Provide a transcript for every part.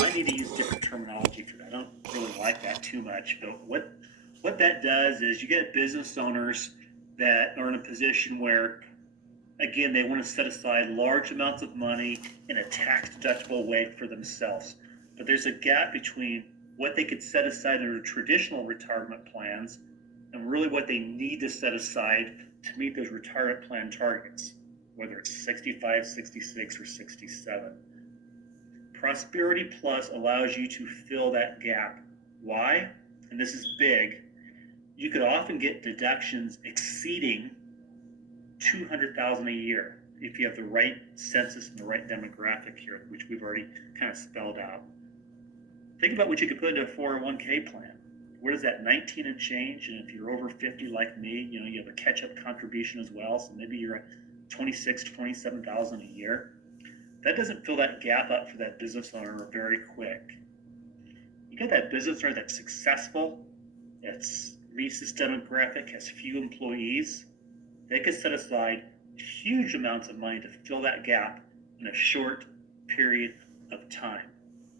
might need to use different terminology for that. I don't really like that too much, but what that does is you get business owners that are in a position where, again, they want to set aside large amounts of money in a tax deductible way for themselves. But there's a gap between what they could set aside in their traditional retirement plans and really what they need to set aside to meet those retirement plan targets, whether it's 65, 66, or 67. Prosperity Plus allows you to fill that gap. Why? And this is big. You could often get deductions exceeding $200,000 a year if you have the right census and the right demographic here, which we've already kind of spelled out. Think about what you could put into a 401k plan. What is that, 19 and change? And if you're over 50 like me, you have a catch-up contribution as well. So maybe you're at 26, 27,000 a year. That doesn't fill that gap up for that business owner very quick. You get that business owner that's successful, that's meets this demographic, has few employees. They could set aside huge amounts of money to fill that gap in a short period of time.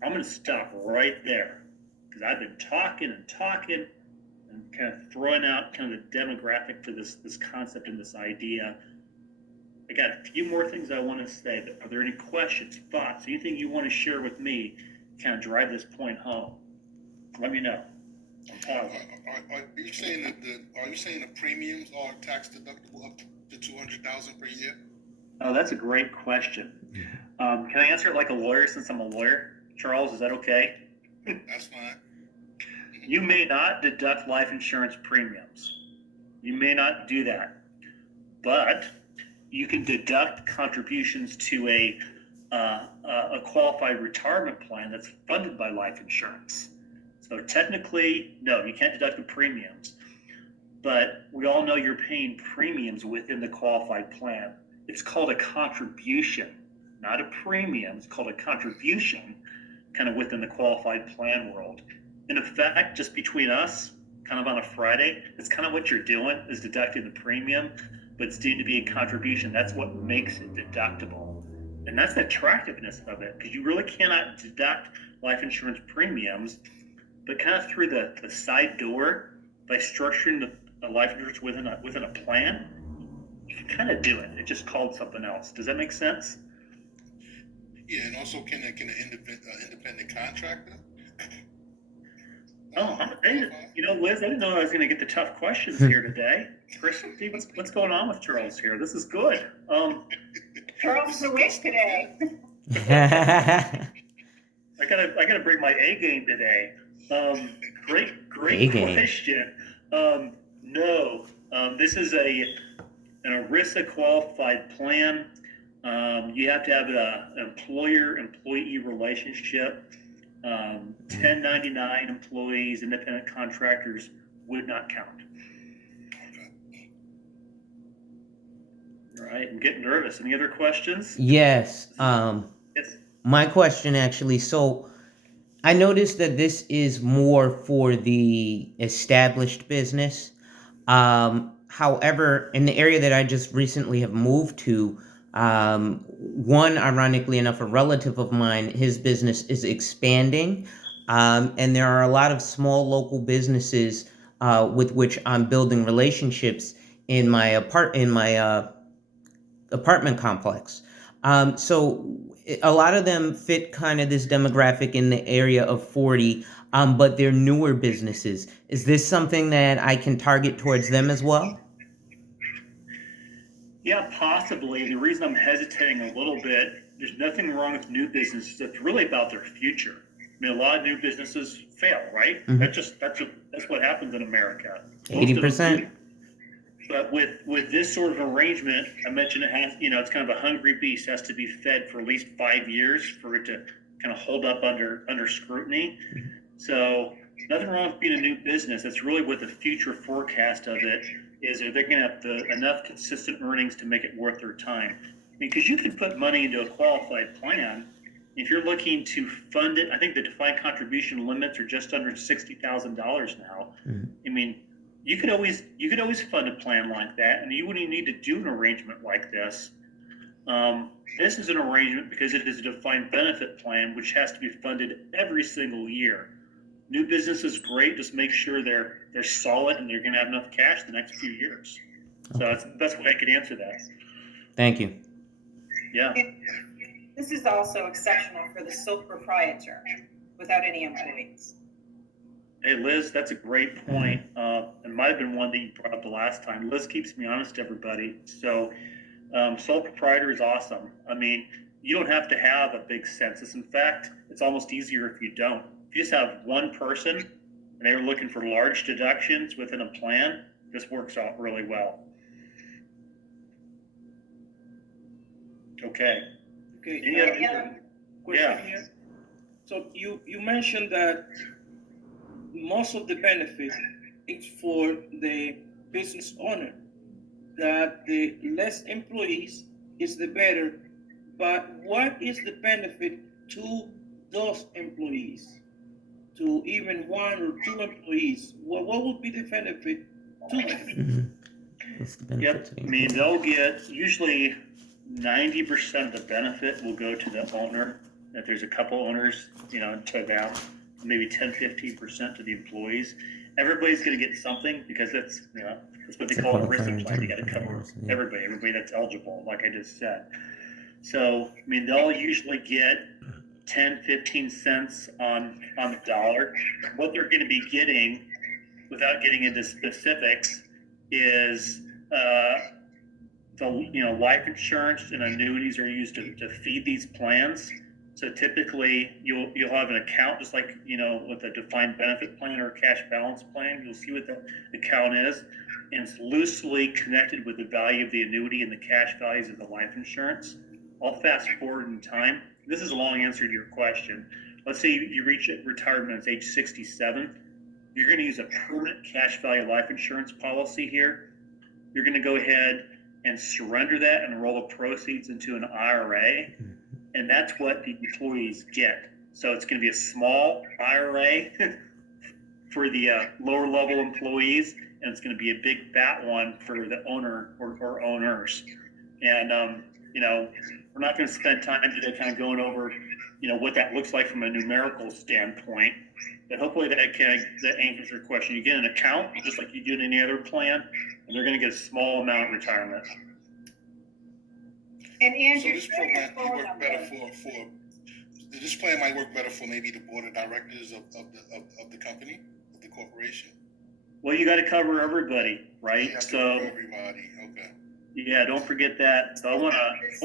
I'm going to stop right there because I've been talking and kind of throwing out kind of the demographic for this concept and this idea. I got a few more things I want to say, but are there any questions, thoughts, anything you want to share with me to kind of drive this point home? Let me know. I'm pausing. Are you saying that the premiums are tax deductible up to $200,000 per year? Oh, that's a great question. Can I answer it like a lawyer since I'm a lawyer? Charles, is that okay? That's fine. You may not deduct life insurance premiums. You may not do that, but you can deduct contributions to a qualified retirement plan that's funded by life insurance. So technically, no, you can't deduct the premiums, but we all know you're paying premiums within the qualified plan. It's called a contribution, not a premium. It's called a contribution, kind of within the qualified plan world. In effect, just between us, kind of on a Friday, it's kind of what you're doing is deducting the premium, but it's deemed to be a contribution. That's what makes it deductible. And that's the attractiveness of it, because you really cannot deduct life insurance premiums, but kind of through the side door, by structuring the life insurance within a plan, you can kind of do it. It's just called something else. Does that make sense? Yeah, and also can an independent contractor? Oh, Liz, I didn't know I was going to get the tough questions here today. Chris, what's going on with Charles here? This is good. Charles is awake today. I gotta bring my A game today. Great A-game. question. No, this is an ERISA qualified plan. You have to have an employer-employee relationship. 1099 employees, independent contractors would not count. All right, I'm getting nervous. Any other questions? Yes. Yes. My question actually, so I noticed that this is more for the established business. However, in the area that I just recently have moved to, one, ironically enough, a relative of mine, his business is expanding, and there are a lot of small local businesses with which I'm building relationships in my apartment complex. So a lot of them fit kind of this demographic in the area of 40, but they're newer businesses. Is this something that I can target towards them as well? Yeah, possibly. The reason I'm hesitating a little bit, there's nothing wrong with new businesses. It's really about their future. I mean, a lot of new businesses fail, right? Mhm. That's what happens in America. Most of them 80%. do. But with this sort of arrangement, I mentioned it has, it's kind of a hungry beast, has to be fed for at least 5 years for it to kind of hold up under scrutiny. So nothing wrong with being a new business. That's really what the future forecast of it is. Are they going to have enough consistent earnings to make it worth their time? I mean, because you can put money into a qualified plan. If you're looking to fund it, I think the defined contribution limits are just under $60,000 now. Mhm. I mean, you could always fund a plan like that, and you wouldn't even need to do an arrangement like this. This is an arrangement because it is a defined benefit plan, which has to be funded every single year. New business is great. Just make sure they're solid and they're going to have enough cash the next few years. So that's the best way I could answer that. Thank you. Yeah. This is also exceptional for the sole proprietor without any employees. Hey, Liz, that's a great point. It might have been one that you brought up the last time. Liz keeps me honest, everybody. So, sole proprietor is awesome. I mean, you don't have to have a big census. In fact, it's almost easier if you don't. If you just have one person and they're looking for large deductions within a plan, this works out really well. Okay. Okay. Any other- Question Yeah. here. So you mentioned that most of the benefit is for the business owner, that the less employees is the better, but what is the benefit to those employees? To even one or two employees, what would be the benefit to them? What's the benefit Yep. to the I mean, employee? they'll get usually 90% of the benefit will go to the owner. If there's a couple owners, to them, maybe 10-15% to the employees. Everybody's going to get something because that's what they It's a call a qualifying risk plan. You got to term for cover ours, yeah. everybody that's eligible, like I just said. So, I mean, they'll usually get 10-15 cents on the dollar. What they're going to be getting, without getting into specifics, is the life insurance and annuities are used to feed these plans. So typically you'll have an account just like with a defined benefit plan or a cash balance plan. You'll see what the account is, and it's loosely connected with the value of the annuity and the cash values of the life insurance. I'll fast forward in time. This is a long answer to your question. Let's say you reach retirement at age 67. You're going to use a permanent cash value life insurance policy here. You're going to go ahead and surrender that and roll the proceeds into an IRA. And that's what the employees get. So it's going to be a small IRA for the lower level employees, and it's going to be a big fat one for the owner or owners. And we're not going to spend time today kind of going over what that looks like from a numerical standpoint. But hopefully that answers your question. You get an account just like you do in any other plan, and they're going to get a small amount in retirement. And So Andrew, this share your program phone might work better number. for this plan might work better for maybe the board of directors of the company, of the corporation. Well, you got to cover everybody, right? You have to So cover everybody. Okay. yeah, don't forget that. So I want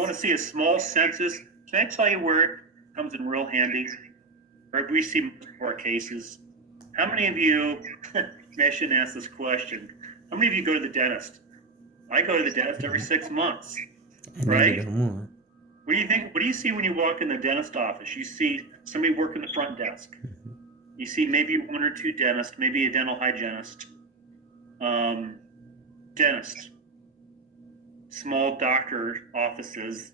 to see a small census. Can I tell you where it comes in real handy? Right, we see most of our cases. How many of you? Maybe I shouldn't ask this question. How many of you go to the dentist? I go to the dentist every 6 months. I Right? need to go more. What do you think? What do you see when you walk in the dentist office? You see somebody working the front desk. You see maybe one or two dentists, maybe a dental hygienist, dentist, small doctor offices,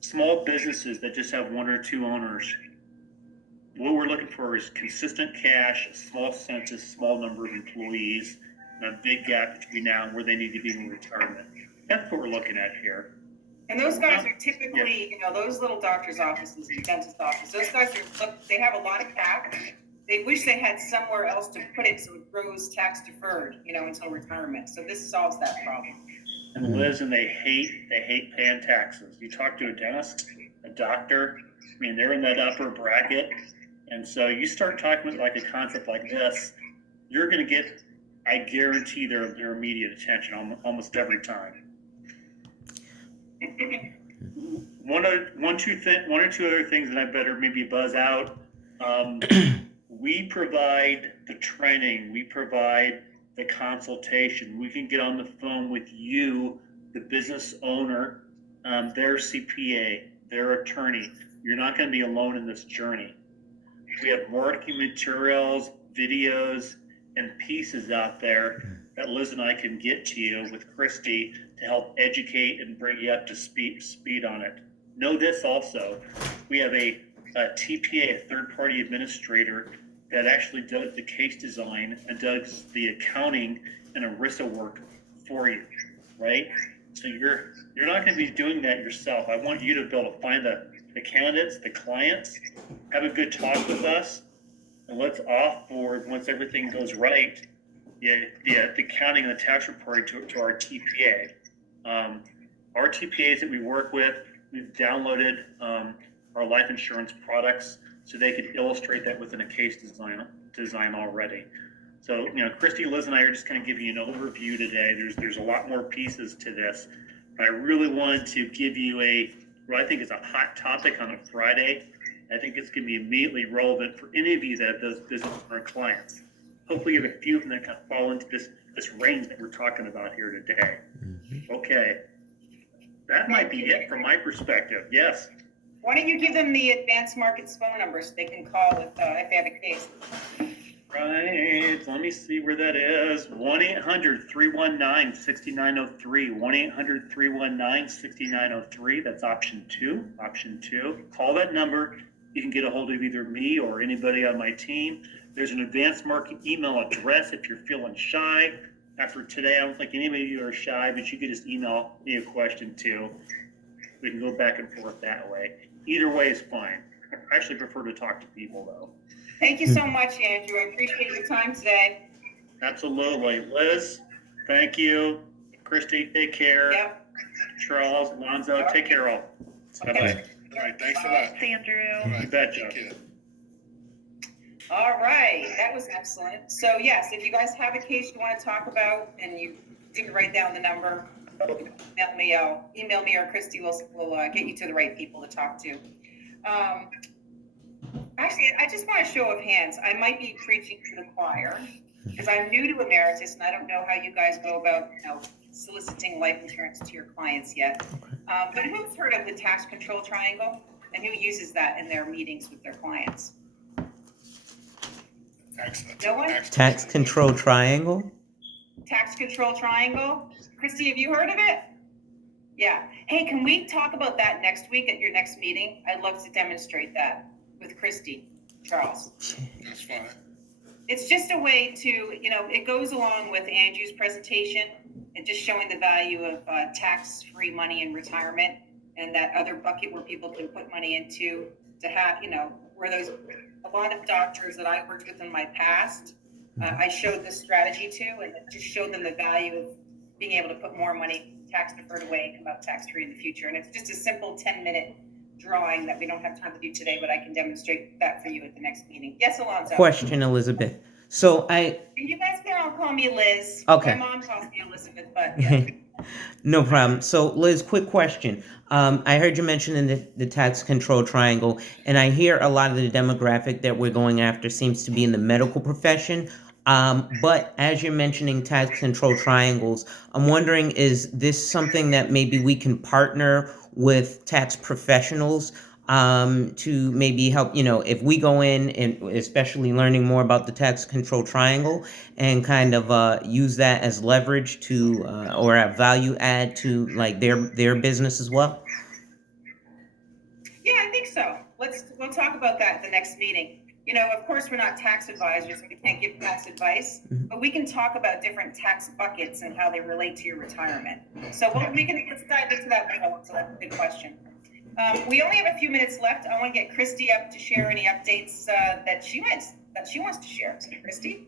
small businesses that just have one or two owners. What we're looking for is consistent cash, a small census, small number of employees, and a big gap between now and where they need to be in retirement. That's what we're looking at here. And those guys are typically, those little doctor's offices and dentist offices, those guys they have a lot of cash. They wish they had somewhere else to put it so it grows tax deferred, until retirement. So this solves that problem. And Liz, and they hate paying taxes. You talk to a dentist, a doctor, I mean, they're in that upper bracket. And so you start talking about like a concept like this, you're going to get, I guarantee, their immediate attention almost every time. One or two other things that I better maybe buzz out. We provide the training. We provide the consultation. We can get on the phone with you, the business owner, their CPA, their attorney. You're not going to be alone in this journey. We have marketing materials, videos, and pieces out there that Liz and I can get to you with Christy to help educate and bring you up to speed on it. Know this also, we have a TPA, a third-party administrator, that actually does the case design and does the accounting and ERISA work for you, right? So you're not going to be doing that yourself. I want you to be able to find the candidates, the clients, have a good talk with us, and let's offboard once everything goes right. The accounting and the tax reporting to our TPA. Our TPAs that we work with, we've downloaded our life insurance products so they could illustrate that within a case design already. So, Christy, Liz, and I are just going to give you an overview today. There's a lot more pieces to this. But I really wanted to give you what I think is a hot topic on a Friday. I think it's going to be immediately relevant for any of you that have those business owner clients. Hopefully you have a few of them that kind of fall into this range that we're talking about here today. Okay. That might be it from my perspective. Yes. Why don't you give them the advanced markets phone number so they can call if they have a case? Right. Let me see where that is. 1-800-319-6903. 1-800-319-6903. That's option 2. Option 2. Call that number. You can get a hold of either me or anybody on my team. There's an advanced market email address if you're feeling shy. After today, I don't think anybody of you are shy, but you could just email me a question too. We can go back and forth that way. Either way is fine. I actually prefer to talk to people though. Thank you so much, Andrew. I appreciate your time today. Absolutely. Liz, thank you. Christy, take care. Yep. Charles, Lonzo, take care all. Bye-bye. All right, thanks a lot. Thanks, Andrew. All right, You betcha. take care. All right, that was excellent. So yes, if you guys have a case you want to talk about and you didn't write down the number, email me or Christy will get you to the right people to talk to. Actually, I just want a show of hands. I might be preaching to the choir because I'm new to Emeritus and I don't know how you guys go about, soliciting life insurance to your clients yet. But who's heard of the tax control triangle and who uses that in their meetings with their clients? No one? Tax control triangle? Tax control triangle. Christy, have you heard of it? Yeah. Hey, can we talk about that next week at your next meeting? I'd love to demonstrate that with Christy, Charles. That's fine. It's just a way to, it goes along with Andrew's presentation and just showing the value of tax-free money in retirement and that other bucket where people can put money into to have, where those, a lot of doctors that I worked with in my past, I showed this strategy to, and it just showed them the value of being able to put more money tax deferred away and come out tax-free in the future. And it's just a simple 10-minute drawing that we don't have time to do today, but I can demonstrate that for you at the next meeting. Yes, Alonzo? Question, Elizabeth. So You guys can all call me Liz. Okay. My mom calls me Elizabeth, but yeah. No problem. So, Liz, quick question. I heard you mention the tax control triangle, and I hear a lot of the demographic that we're going after seems to be in the medical profession. But as you're mentioning tax control triangles, I'm wondering, is this something that maybe we can partner with tax professionals to maybe help, if we go in and especially learning more about the tax control triangle and kind of use that as leverage to or a value add to like their business as well? Yeah, I think so. We'll talk about that at the next meeting. Of course, we're not tax advisors and we can't give tax advice, but we can talk about different tax buckets and how they relate to your retirement. So let's dive into that more. So that's a good question. We only have a few minutes left. I want to get Christy up to share any updates that she wants to share. So, Christy?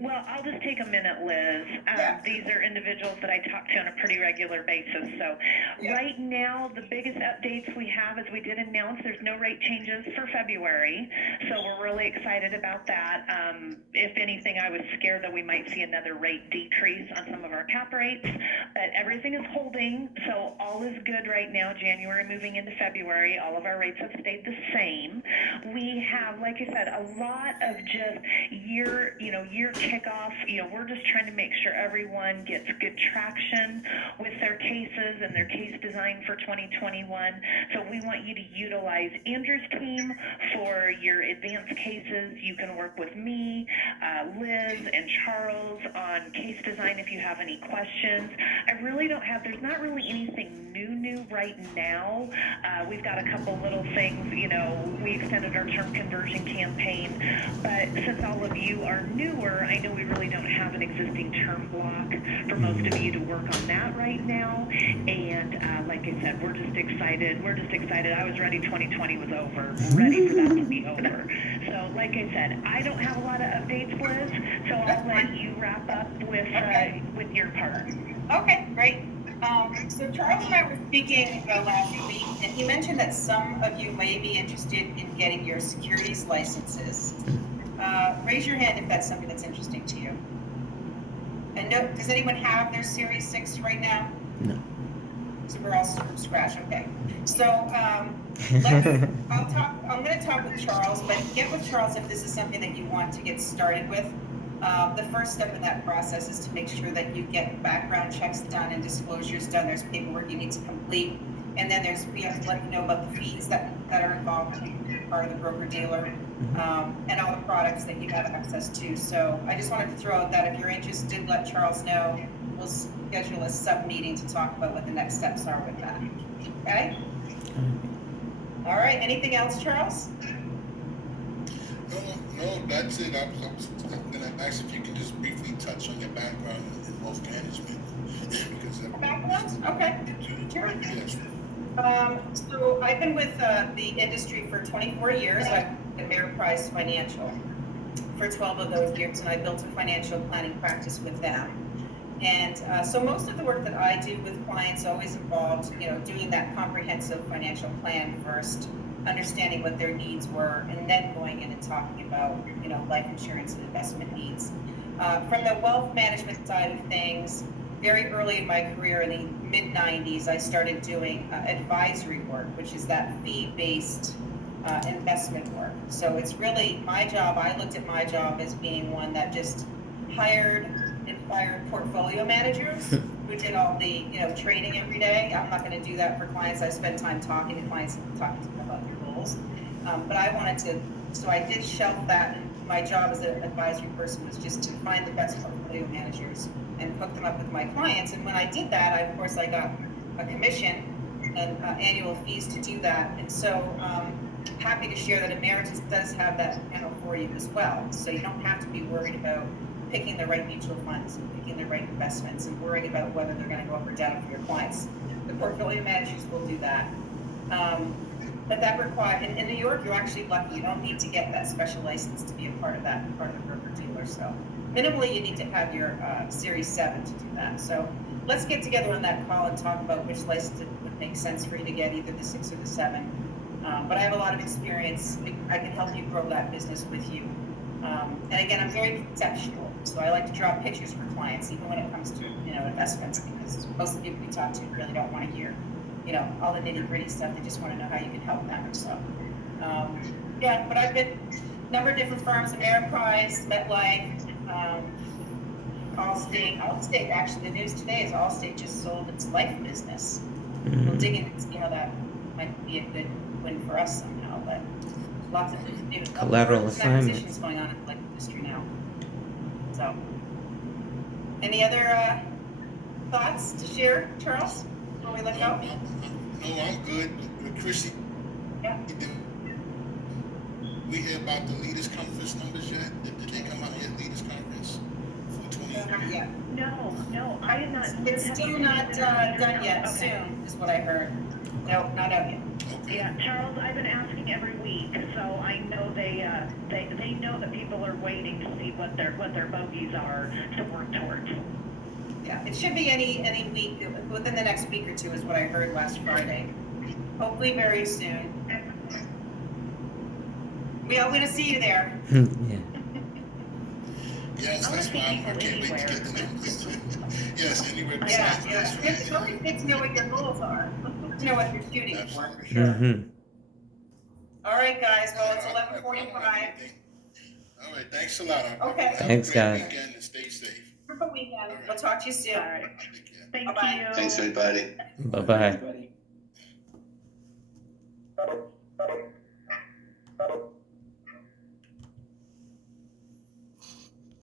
Well, I'll just take a minute, Liz. These are individuals that I talk to on a pretty regular basis. So right now, the biggest updates we have is we did announce there's no rate changes for February. So we're really excited about that. If anything, I was scared that we might see another rate decrease on some of our cap rates, but everything is holding. So all is good right now. January moving into February, all of our rates have stayed the same. We have, like I said, a lot of just year kickoff. We're just trying to make sure everyone gets good traction with their cases and their case design for 2021. So we want you to utilize Andrew's team for your advanced cases. You can work with me, Liz, and Charles on case design if you have any questions. There's not really anything new right now. We've got a couple little things, you know, we extended our term conversion campaign, but since all of you are newer, I know we really don't have an existing term block for most of you to work on that right now. And like I said, we're just excited. I was ready 2020 was over, ready for that to be over. So like I said, I don't have a lot of updates, Liz, so I'll let you wrap up with your part. Okay, great. So Charles and I were speaking last week, and he mentioned that some of you may be interested in getting your securities licenses. Raise your hand if that's something that's interesting to you. And no, does anyone have their Series 6 right now? No. So we're all from scratch, okay. So I'm going to talk with Charles, but get with Charles if this is something that you want to get started with. The first step in that process is to make sure that you get background checks done and disclosures done. There's paperwork you need to complete. And then we have to let you know about the fees that are involved in part of the broker dealer, and all the products that you have access to. So I just wanted to throw out that if you're interested, let Charles know. We'll schedule a sub meeting to talk about what the next steps are with that. Okay? All right. Anything else, Charles? No, that's it. I was going to ask if you can just briefly touch on your background in wealth management. Because Background? Okay. Sure. Yes. So I've been with the industry for 24 years. I've been at Ameriprise Financial for 12 of those years, and I built a financial planning practice with them. And so most of the work that I do with clients always involved, you know, doing that comprehensive financial plan first, understanding what their needs were, and then going in and talking about, you know, life insurance and investment needs. From the wealth management side of things, very early in my career in the mid-90s, I started doing advisory work, which is that fee-based investment work. So it's really my job. I looked at my job as being one that just hired and fired portfolio managers who did all the, you know, training every day. I'm not going to do that for clients. I spend time talking to clients and talking to them about their goals. But I wanted to, so I did shelf that. And my job as an advisory person was just to find the best portfolio managers and hook them up with my clients. And when I did that, of course, I got a commission and annual fees to do that. And so happy to share that Emeritus does have that panel for you as well. So you don't have to be worried about picking the right mutual funds and picking the right investments and worrying about whether they're going to go up or down for your clients. The portfolio managers will do that. But that requires, in New York, you're actually lucky. You don't need to get that special license to be a part of that, part of the broker dealer. So minimally, you need to have your Series 7 to do that. So let's get together on that call and talk about which license it would make sense for you to get, either the 6 or the 7. But I have a lot of experience. I can help you grow that business with you. And again, I'm very conceptual, so I like to draw pictures for clients, even when it comes to, you know, investments, because most of the people we talk to really don't want to hear, you know, all the nitty gritty stuff. They just want to know how you can help them. So, yeah, but I've been a number of different firms: Ameriprise, MetLife, Allstate. Actually, the news today is Allstate just sold its life business. We'll dig in and see how that might be a good win for us somehow, but. Lots of things to do. Collateral assignments. Acquisitions going on in the life industry now. So, any other thoughts to share, Charles, before we let go? No, I'm good. But Chrissy, Yeah. did we hear about the leaders conference numbers yet? Did they come out yet? Leaders conference for 20? Yeah. No, I did not. It's still not done yet. Okay. Soon is what I heard. No, not out yet. Okay. Yeah, Charles, I've been asking every week, so I know they know that people are waiting to see what their bogeys are to work towards. Yeah, it should be any week, within the next week or two is what I heard last Friday. Hopefully very soon. We are going to see you there. Yeah. Yes, I wanna that's see why I people can't wait to get the anywhere. numbers. Yes, anywhere Yeah, besides yeah. this, It's right? always good to know what your goals are. To know what you're shooting for sure. Mm-hmm. All right, guys. Well, it's I don't have 11:45. anything. All right, thanks a lot. Okay. Have Thanks, a great guys. weekend and stay safe. Have a weekend. All right. We'll talk to you soon. All right, Take care. thank Bye-bye. you. Thanks, everybody. Bye bye.